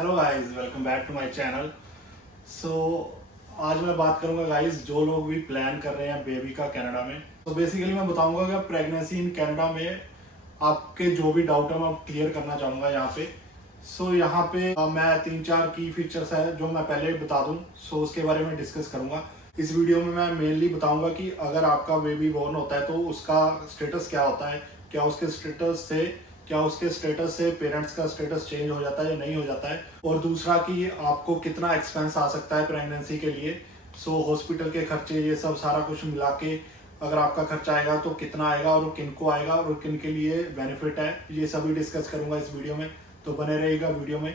Hello guys, welcome back to my channel. So आज मैं बात करूंगा गाइस, जो लोग भी प्लान कर रहे हैं बेबी का कनाडा में। तो बेसिकली मैं बताऊंगा कि प्रेगनेंसी इन कनाडा में आपके जो भी डाउट है मैं क्लियर करना चाहूंगा यहाँ पे। यहाँ पे मैं 3-4 की फीचर्स है जो मैं पहले बता दूं। उसके बारे में डिस्कस करूंगा। इस वीडियो में मैं मेनली बताऊंगा कि अगर आपका बेबी बॉर्न होता है तो उसका स्टेटस क्या होता है, क्या उसके स्टेटस से पेरेंट्स का स्टेटस चेंज हो जाता है या नहीं हो जाता है, और दूसरा कि आपको कितना एक्सपेंस आ सकता है प्रेगनेंसी के लिए। हॉस्पिटल के खर्चे, ये सब सारा कुछ मिला के अगर आपका खर्चा आएगा तो कितना आएगा और किन को आएगा और किन के लिए बेनिफिट है, ये सभी डिस्कस करूंगा इस वीडियो में। तो बने रहेगा वीडियो में।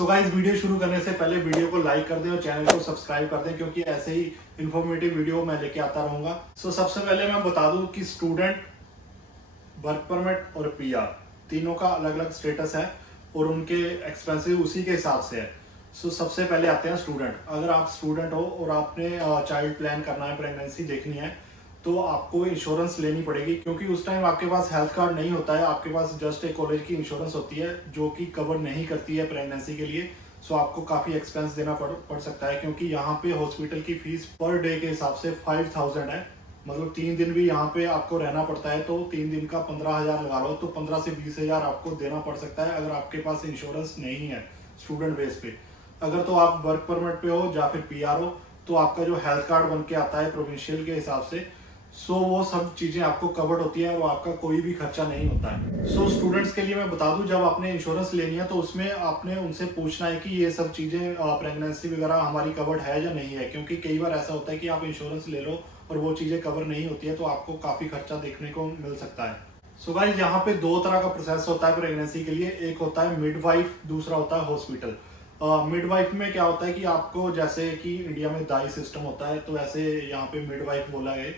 गाइस, वीडियो शुरू करने से पहले वीडियो को लाइक कर दें और चैनल को सब्सक्राइब कर दें, क्योंकि ऐसे ही इंफॉर्मेटिव वीडियो मैं लेके आता रहूंगा। सबसे पहले मैं बता दूं कि स्टूडेंट, वर्क परमिट और पीआर तीनों का अलग अलग स्टेटस है और उनके एक्सपेंसिव उसी के हिसाब से है। सबसे पहले आते हैं स्टूडेंट। अगर आप स्टूडेंट हो और आपने चाइल्ड प्लान करना है, प्रेगनेंसी देखनी है, तो आपको इंश्योरेंस लेनी पड़ेगी, क्योंकि उस टाइम आपके पास हेल्थ कार्ड नहीं होता है। आपके पास जस्ट एक कॉलेज की इंश्योरेंस होती है जो कि कवर नहीं करती है प्रेगनेंसी के लिए। आपको काफ़ी एक्सपेंस देना पड़ सकता है, क्योंकि यहाँ पे हॉस्पिटल की फीस पर डे के हिसाब से 5000 है। मतलब 3 दिन भी यहाँ पे आपको रहना पड़ता है, तो 3 दिन का 15,000 लगा लो, तो 15 से 20,000 आपको देना पड़ सकता है अगर आपके पास इंश्योरेंस नहीं है स्टूडेंट बेस पे। अगर तो आप वर्क परमिट पे हो या फिर पीआर हो, तो आपका जो हेल्थ कार्ड बन के आता है प्रोविंशियल के हिसाब से, वो सब चीजें आपको कवर्ड होती है और आपका कोई भी खर्चा नहीं होता है। स्टूडेंट्स के लिए मैं बता दूं, जब आपने इंश्योरेंस लेनी है तो उसमें आपने उनसे पूछना है कि ये सब चीजें प्रेगनेंसी वगैरह हमारी कवर्ड है या नहीं है, क्योंकि कई बार ऐसा होता है कि आप इंश्योरेंस ले लो और वो चीजें कवर नहीं होती है, तो आपको काफी खर्चा देखने को मिल सकता है। गाइस, यहाँ पे दो तरह का प्रोसेस होता है प्रेगनेंसी के लिए। एक होता है मिडवाइफ, दूसरा होता है हॉस्पिटल। मिडवाइफ में क्या होता है कि आपको, जैसे कि इंडिया में दाई सिस्टम होता है, तो ऐसे यहाँ पे मिडवाइफ बोला है।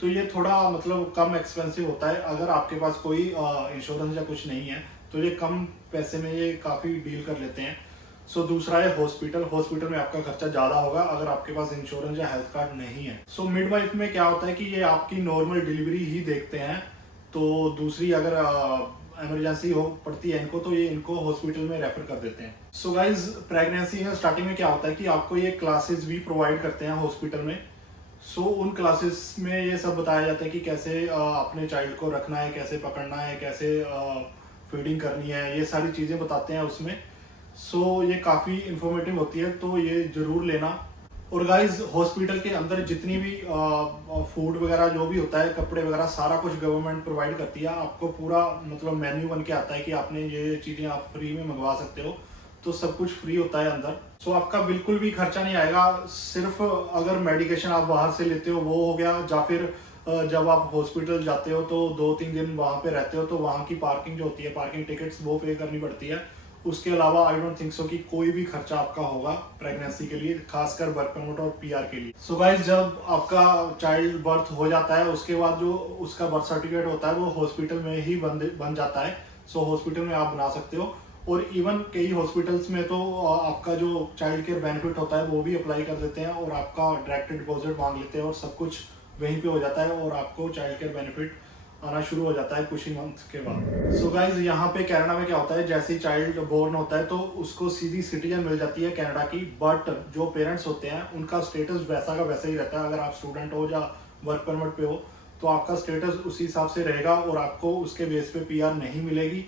तो ये थोड़ा मतलब कम एक्सपेंसिव होता है। अगर आपके पास कोई इंश्योरेंस या कुछ नहीं है तो ये कम पैसे में ये काफ़ी डील कर लेते हैं। दूसरा है हॉस्पिटल। हॉस्पिटल में आपका खर्चा ज़्यादा होगा अगर आपके पास इंश्योरेंस या हेल्थ कार्ड नहीं है। मिडवाइफ में क्या होता है कि ये आपकी नॉर्मल डिलीवरी ही देखते हैं, तो दूसरी अगर इमरजेंसी हो पड़ती है इनको, तो ये इनको हॉस्पिटल में रेफर कर देते हैं। गाइज, प्रेगनेंसी में स्टार्टिंग में क्या होता है कि आपको ये क्लासेस भी प्रोवाइड करते हैं हॉस्पिटल में। उन क्लासेस में ये सब बताया जाता है कि कैसे अपने चाइल्ड को रखना है, कैसे पकड़ना है, कैसे फीडिंग करनी है, ये सारी चीज़ें बताते हैं उसमें। ये काफ़ी इंफॉर्मेटिव होती है, तो ये ज़रूर लेना। और गाइज, हॉस्पिटल के अंदर जितनी भी फूड वगैरह जो भी होता है, कपड़े वगैरह, सारा कुछ गवर्नमेंट प्रोवाइड करती है। आपको पूरा मतलब मेन्यू बन के आता है कि आपने ये चीज़ें आप फ्री में मंगवा सकते हो, तो सब कुछ फ्री होता है अंदर। आपका बिल्कुल भी खर्चा नहीं आएगा। सिर्फ अगर मेडिकेशन आप बाहर से लेते हो वो हो गया, या फिर जब आप हॉस्पिटल जाते हो तो 2-3 दिन वहाँ पे रहते हो, तो वहाँ की पार्किंग जो होती है, पार्किंग टिकट्स, वो पे करनी पड़ती है। उसके अलावा आई डोंट थिंक सो कि कोई भी खर्चा आपका होगा प्रेगनेंसी के लिए, खासकर वर्क परमिट और पीआर के लिए। गाइस, जब आपका चाइल्ड बर्थ हो जाता है, उसके बाद जो उसका बर्थ सर्टिफिकेट होता है वो हॉस्पिटल में ही बन जाता है। हॉस्पिटल में आप बना सकते हो। और इवन कई हॉस्पिटल्स में तो आपका जो चाइल्ड केयर बेनिफिट होता है वो भी अप्लाई कर देते हैं और आपका डायरेक्ट डिपॉजिट मांग लेते हैं और सब कुछ वहीं पे हो जाता है और आपको चाइल्ड केयर बेनिफिट आना शुरू हो जाता है कुछ ही मंथ के बाद। गाइज, यहाँ पे कनाडा में क्या होता है, जैसे ही चाइल्ड बोर्न होता है तो उसको सीधी सिटीजन मिल जाती है कनाडा की, बट जो पेरेंट्स होते हैं उनका स्टेटस वैसा का वैसा ही रहता है। अगर आप स्टूडेंट हो या वर्क परमिट पे हो तो आपका स्टेटस उसी हिसाब से रहेगा और आपको उसके बेस पे पीआर नहीं मिलेगी।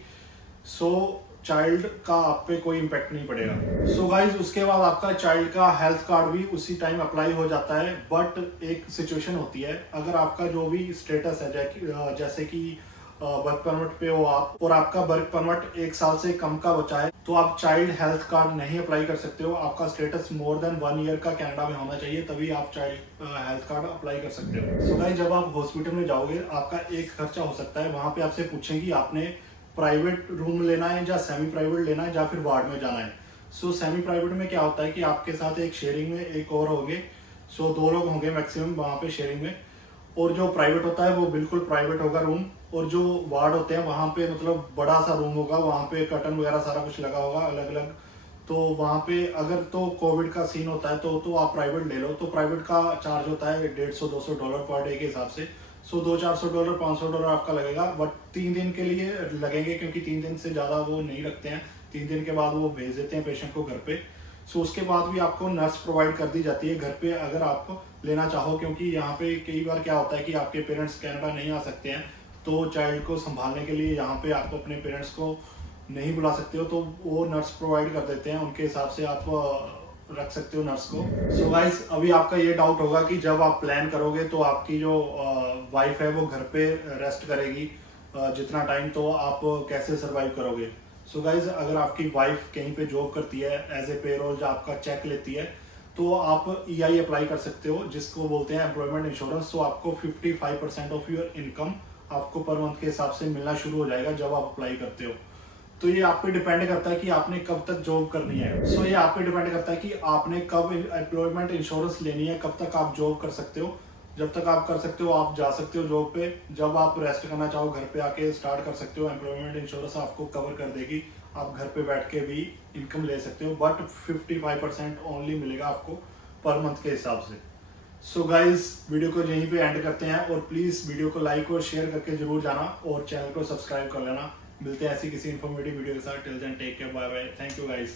चाइल्ड का आप पे कोई इम्पैक्ट नहीं पड़ेगा। गाइज, उसके बाद आपका चाइल्ड का हेल्थ कार्ड भी उसी टाइम अप्लाई हो जाता है। बट एक सिचुएशन होती है, अगर आपका जो भी स्टेटस है, जैसे कि वर्क परमिट पे हो आप और आपका वर्क परमिट 1 साल से कम का बचा है, तो आप चाइल्ड हेल्थ कार्ड नहीं अप्लाई कर सकते हो। आपका स्टेटस मोर देन 1 ईयर का कनाडा में होना चाहिए, तभी आप चाइल्ड हेल्थ कार्ड अप्लाई कर सकते हो। गाइज, जब आप हॉस्पिटल में जाओगे, आपका एक खर्चा हो सकता है। वहां पे आपसे पूछेंगे आपने प्राइवेट रूम लेना है या सेमी प्राइवेट लेना है या फिर वार्ड में जाना है। सेमी प्राइवेट में क्या होता है कि आपके साथ एक शेयरिंग में एक और होंगे। 2 लोग होंगे मैक्सिमम वहाँ पे शेयरिंग में। और जो प्राइवेट होता है वो बिल्कुल प्राइवेट होगा रूम। और जो वार्ड होते हैं वहाँ पे मतलब बड़ा सा रूम होगा, वहाँ पे कर्टन वगैरह सारा कुछ लगा होगा अलग अलग। तो वहाँ पे अगर तो कोविड का सीन होता है तो आप प्राइवेट ले लो, तो प्राइवेट का चार्ज होता है $150-200 पर डे के हिसाब से। $200-400 $500 आपका लगेगा, बट 3 दिन के लिए लगेंगे, क्योंकि 3 दिन से ज़्यादा वो नहीं रखते हैं। 3 दिन के बाद वो भेज देते हैं पेशेंट को घर पे। सो उसके बाद भी आपको नर्स प्रोवाइड कर दी जाती है घर पे अगर आप लेना चाहो, क्योंकि यहाँ पे कई बार क्या होता है कि आपके पेरेंट्स कनाडा नहीं आ सकते हैं, तो चाइल्ड को संभालने के लिए यहाँ पे आप अपने पेरेंट्स को नहीं बुला सकते हो, तो वो नर्स प्रोवाइड कर देते हैं, उनके हिसाब से आप रख सकते हो नर्स को। सो गाइस, अभी आपका ये डाउट होगा कि जब आप प्लान करोगे तो आपकी जो वाइफ है वो घर पे रेस्ट करेगी जितना टाइम, तो आप कैसे सर्वाइव करोगे। सो गाइज, अगर आपकी वाइफ कहीं पे जॉब करती है एज ए पेरोल जो आपका चेक लेती है, तो आप EI अप्लाई कर सकते हो, जिसको बोलते हैं एम्प्लॉयमेंट इंश्योरेंस। तो आपको 55% ऑफ योर इनकम आपको पर मंथ के हिसाब से मिलना शुरू हो जाएगा जब आप अप्लाई करते हो। तो ये आप पे डिपेंड करता है कि आपने कब तक जॉब करनी है। सो ये आप पे डिपेंड करता है कि आपने कब एम्प्लॉयमेंट इंश्योरेंस लेनी है, कब तक आप जॉब कर सकते हो। जब तक आप कर सकते हो आप जा सकते हो जॉब पे, जब आप रेस्ट करना चाहो घर पे आके स्टार्ट कर सकते हो। एम्प्लॉयमेंट इंश्योरेंस आपको कवर कर देगी, आप घर पे बैठ के भी इनकम ले सकते हो, बट 55% ओनली मिलेगा आपको पर मंथ के हिसाब से। सो गाइज, वीडियो को यहीं पे एंड करते हैं, और प्लीज़ वीडियो को लाइक और शेयर करके जरूर जाना, और चैनल को सब्सक्राइब कर लेना। मिलते हैं ऐसी किसी इन्फॉर्मेटिव वीडियो के साथ। Till then take care, bye bye, thank you guys.